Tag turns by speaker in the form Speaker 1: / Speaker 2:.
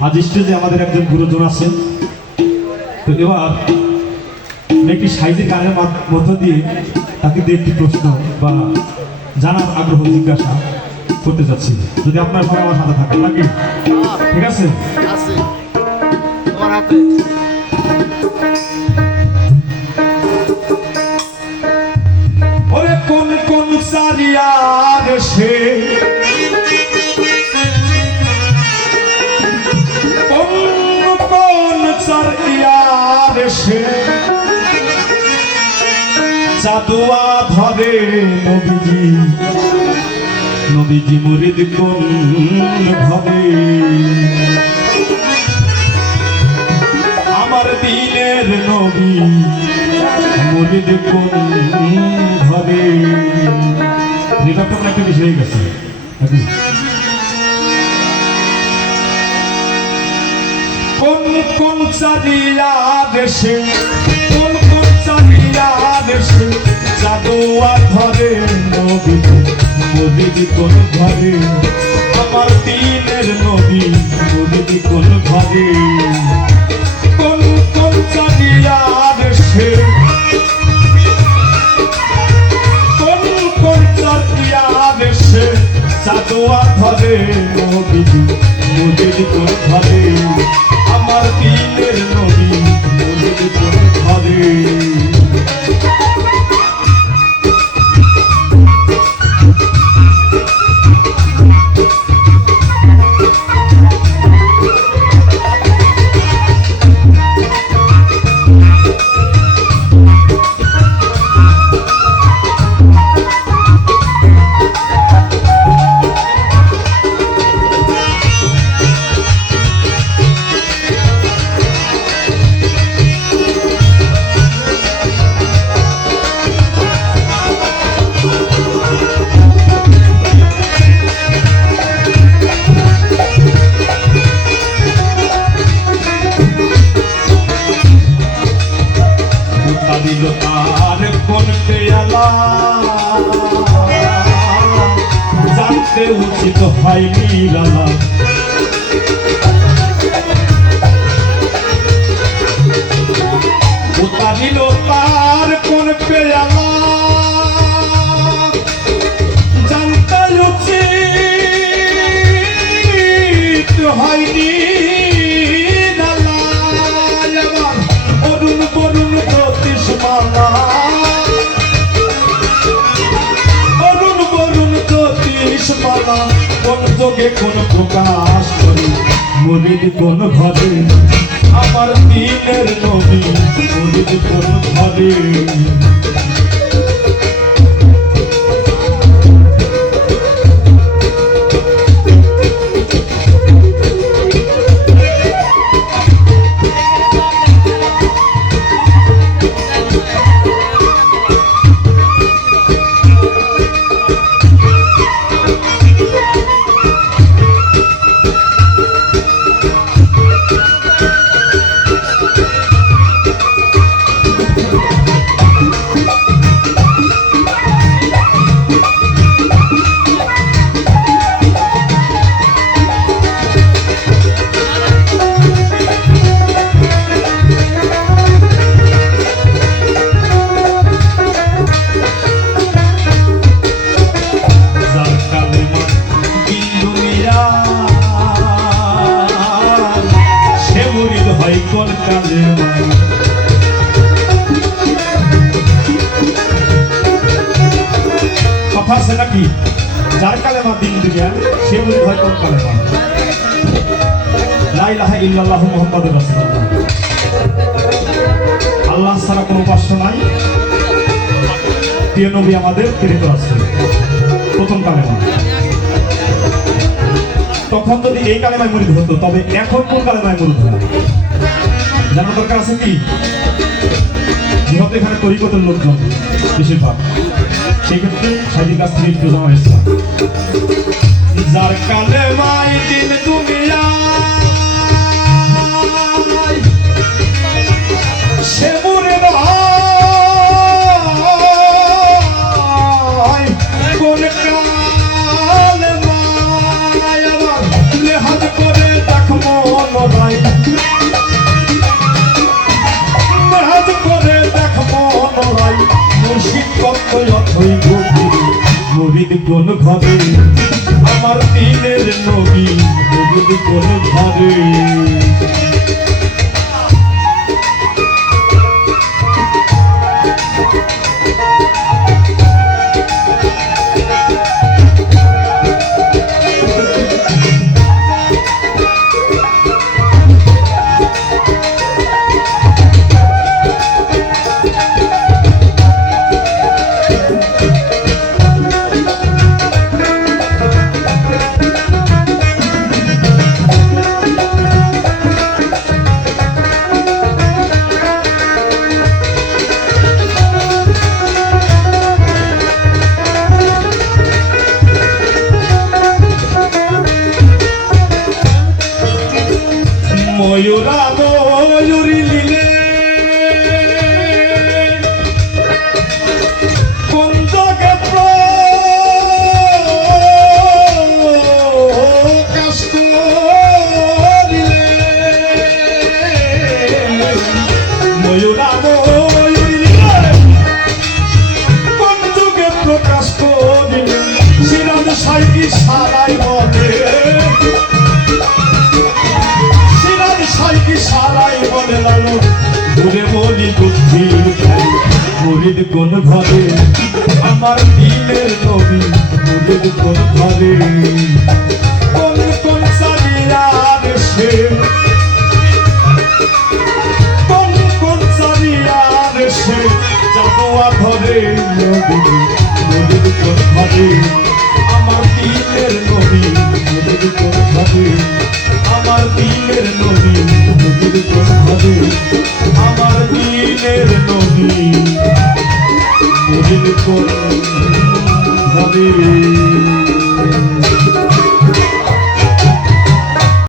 Speaker 1: আজ স্টেজে আমাদের একজন গুরুজন আছেন। তো এবার একটি সাইজে গানের মাধ- মধ্য দিয়ে তাকে দিয়ে একটি প্রশ্ন বা জানার আগ্রহ জিজ্ঞাসা করতে চাচ্ছি যদি আপনার সবাই আমার সাথে থাকেন নাকি ঠিক আছে?
Speaker 2: আছে। তোমার হাতে।
Speaker 1: চাদুয়া ধরে নবীজি। নবীজি মুরিদ কোন ঘরে আমার দিনের নবী মুরিদ কোন ঘরে রেকর্ডটা অনেকটা বেশি হয়ে গেছে। কোন কোন চালিয়া দেশে দেশে জাদুয়া ধরে নবী মুরিদ কোন ঘরে? আমার দিনের নবী মুরিদ কোন ঘরে? কোন কোন চালিয়া দেশে কোন কোন চালিয়া দেশে চাদুয়া ধরে নবীজি মুদির কোন আমার দিনের নবী মুদির কোন কোন পেয়ালা জানতে উচিত হয়নি লালা কোথা দিল তার কোন পেয়ালা জানতে উচিত হয়নি কোন যোগে কোন প্রকাশ করি? মরিদ কোন ভাবে আমার দিনের নবী মরিদ কোন ঘরে? আছে নাকি? যার কালেমা দিন দুনিয়া সে মুরিদ হয় কোন কালেমা লাই ইলাহা ইল্লাল্লাহু মুহাম্মাদুর রাসূলুল্লাহ। আল্লাহ ছাড়া কোনো উপাস্য নাই। প্রিয় নবী আমাদের প্রেরিত আছে প্রথম কালেমা। তখন যদি এই কালেমায় মরিদ হতো, তবে এখন কোন কালেমায় মরিদ হয়? জানার দরকার আছে কি? যেহেতু এখানে তরিকতের লোকজন বেশিরভাগ। সেক্ষেত্রে সাইদির কাছ থেকে একটু হয়েছে যার কালেমায় দিন দুনিয়া Hallelujah. melhorar. মুরিদ কোন ঘরে? আমার দিলের নবী মুরিদ কোন ঘরে? কোন কোন সারিয়ার সে কোন কোন সারিয়ার সে জানোয়া ধরে মুরিদ কোন ঘরে? আমার দিলের নবী মুরিদ কোন ঘরে? আমার দিলের নবী কোন ঘরে